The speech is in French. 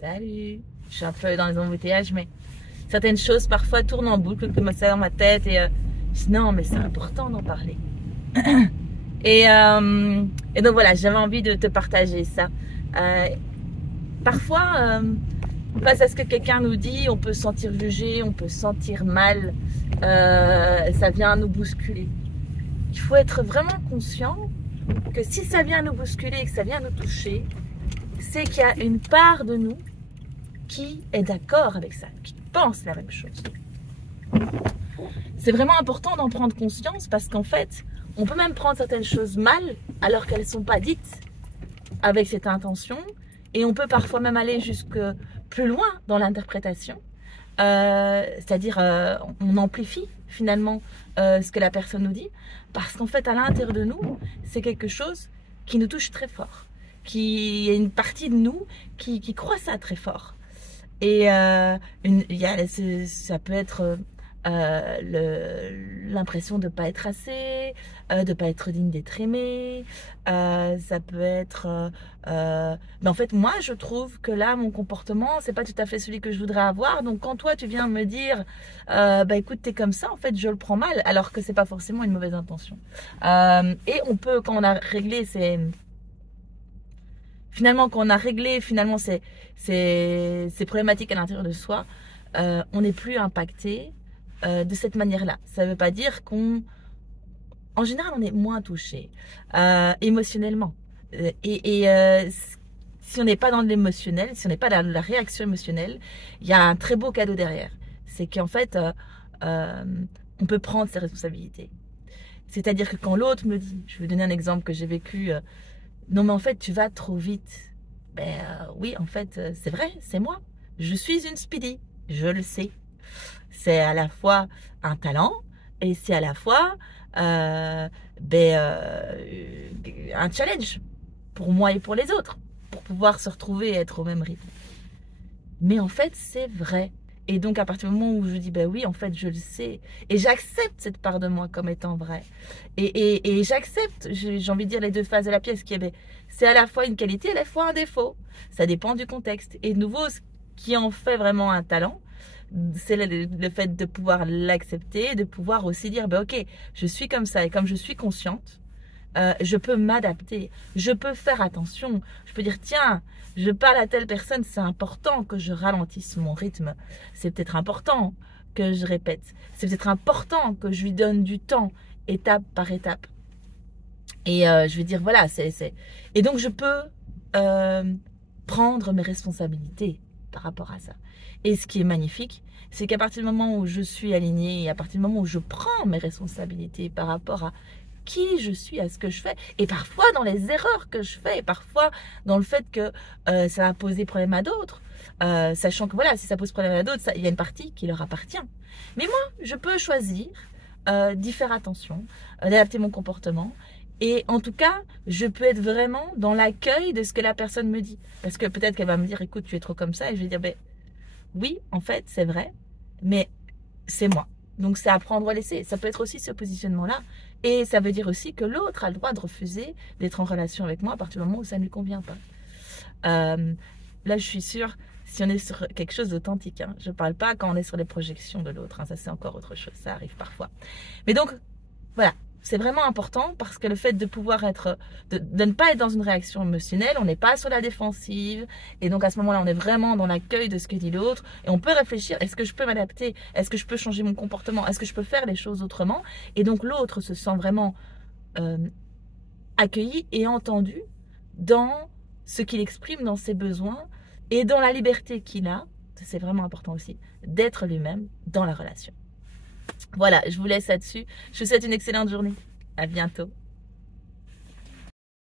Salut. Je suis un peu dans les embouteillages, mais certaines choses parfois tournent en boucle comme ça dans ma tête et je dis non, mais c'est important d'en parler. Et donc voilà, j'avais envie de te partager ça. Parfois, face à ce que quelqu'un nous dit, on peut se sentir jugé, on peut se sentir mal. Ça vient nous bousculer. Il faut être vraiment conscient que si ça vient nous bousculer et que ça vient nous toucher, c'est qu'il y a une part de nous qui est d'accord avec ça, qui pense la même chose. C'est vraiment important d'en prendre conscience parce qu'en fait, on peut même prendre certaines choses mal alors qu'elles ne sont pas dites avec cette intention et on peut parfois même aller jusque plus loin dans l'interprétation. C'est-à-dire on amplifie finalement ce que la personne nous dit parce qu'en fait à l'intérieur de nous c'est quelque chose qui nous touche très fort, qui est une partie de nous qui croit ça très fort et ça peut être l'impression de ne pas être assez, de ne pas être digne d'être aimé, ça peut être mais en fait moi je trouve que là mon comportement c'est pas tout à fait celui que je voudrais avoir, donc quand toi tu viens me dire bah écoute t'es comme ça, en fait je le prends mal alors que c'est pas forcément une mauvaise intention. Et on peut, quand on a réglé ces problématiques à l'intérieur de soi, on n'est plus impacté de cette manière-là. Ça ne veut pas dire en général, on est moins touché émotionnellement. Si on n'est pas dans l'émotionnel, si on n'est pas dans la réaction émotionnelle, il y a un très beau cadeau derrière. C'est qu'en fait, on peut prendre ses responsabilités. C'est-à-dire que quand l'autre me dit, je vais vous donner un exemple que j'ai vécu, non mais en fait tu vas trop vite. Oui, en fait c'est vrai, c'est moi. Je suis une speedy, je le sais. C'est à la fois un talent et c'est à la fois un challenge pour moi et pour les autres, pour pouvoir se retrouver et être au même rythme. Mais en fait, c'est vrai. Et donc, à partir du moment où je dis, ben oui, en fait, je le sais. Et j'accepte cette part de moi comme étant vraie. Et j'accepte, j'ai envie de dire, les deux faces de la pièce, c'est à la fois une qualité et à la fois un défaut. Ça dépend du contexte. Et de nouveau, ce qui en fait vraiment un talent, c'est le fait de pouvoir l'accepter, de pouvoir aussi dire, ben ok, je suis comme ça. Et comme je suis consciente, je peux m'adapter, je peux faire attention, je peux dire tiens, je parle à telle personne, c'est important que je ralentisse mon rythme, c'est peut-être important que je répète, c'est peut-être important que je lui donne du temps, étape par étape. Et je vais dire voilà, et donc je peux prendre mes responsabilités par rapport à ça. Et ce qui est magnifique, c'est qu'à partir du moment où je suis alignée et à partir du moment où je prends mes responsabilités par rapport à qui je suis, à ce que je fais, et parfois dans les erreurs que je fais, et parfois dans le fait que ça va poser problème à d'autres, sachant que voilà, si ça pose problème à d'autres, il y a une partie qui leur appartient. Mais moi, je peux choisir d'y faire attention, d'adapter mon comportement, et en tout cas, je peux être vraiment dans l'accueil de ce que la personne me dit. Parce que peut-être qu'elle va me dire, écoute, tu es trop comme ça, et je vais dire, ben oui, en fait, c'est vrai, mais c'est moi. Donc c'est à prendre ou à laisser. Ça peut être aussi ce positionnement-là. Et ça veut dire aussi que l'autre a le droit de refuser d'être en relation avec moi à partir du moment où ça ne lui convient pas. Là, je suis sûre, si on est sur quelque chose d'authentique, hein, je ne parle pas quand on est sur les projections de l'autre, hein, ça c'est encore autre chose, ça arrive parfois. Mais donc, voilà, c'est vraiment important parce que le fait de pouvoir de ne pas être dans une réaction émotionnelle, on n'est pas sur la défensive et donc à ce moment-là, on est vraiment dans l'accueil de ce que dit l'autre et on peut réfléchir, est-ce que je peux m'adapter? Est-ce que je peux changer mon comportement? Est-ce que je peux faire les choses autrement? Et donc l'autre se sent vraiment accueilli et entendu dans ce qu'il exprime, dans ses besoins et dans la liberté qu'il a, c'est vraiment important aussi, d'être lui-même dans la relation. Voilà, je vous laisse là-dessus. Je vous souhaite une excellente journée. À bientôt.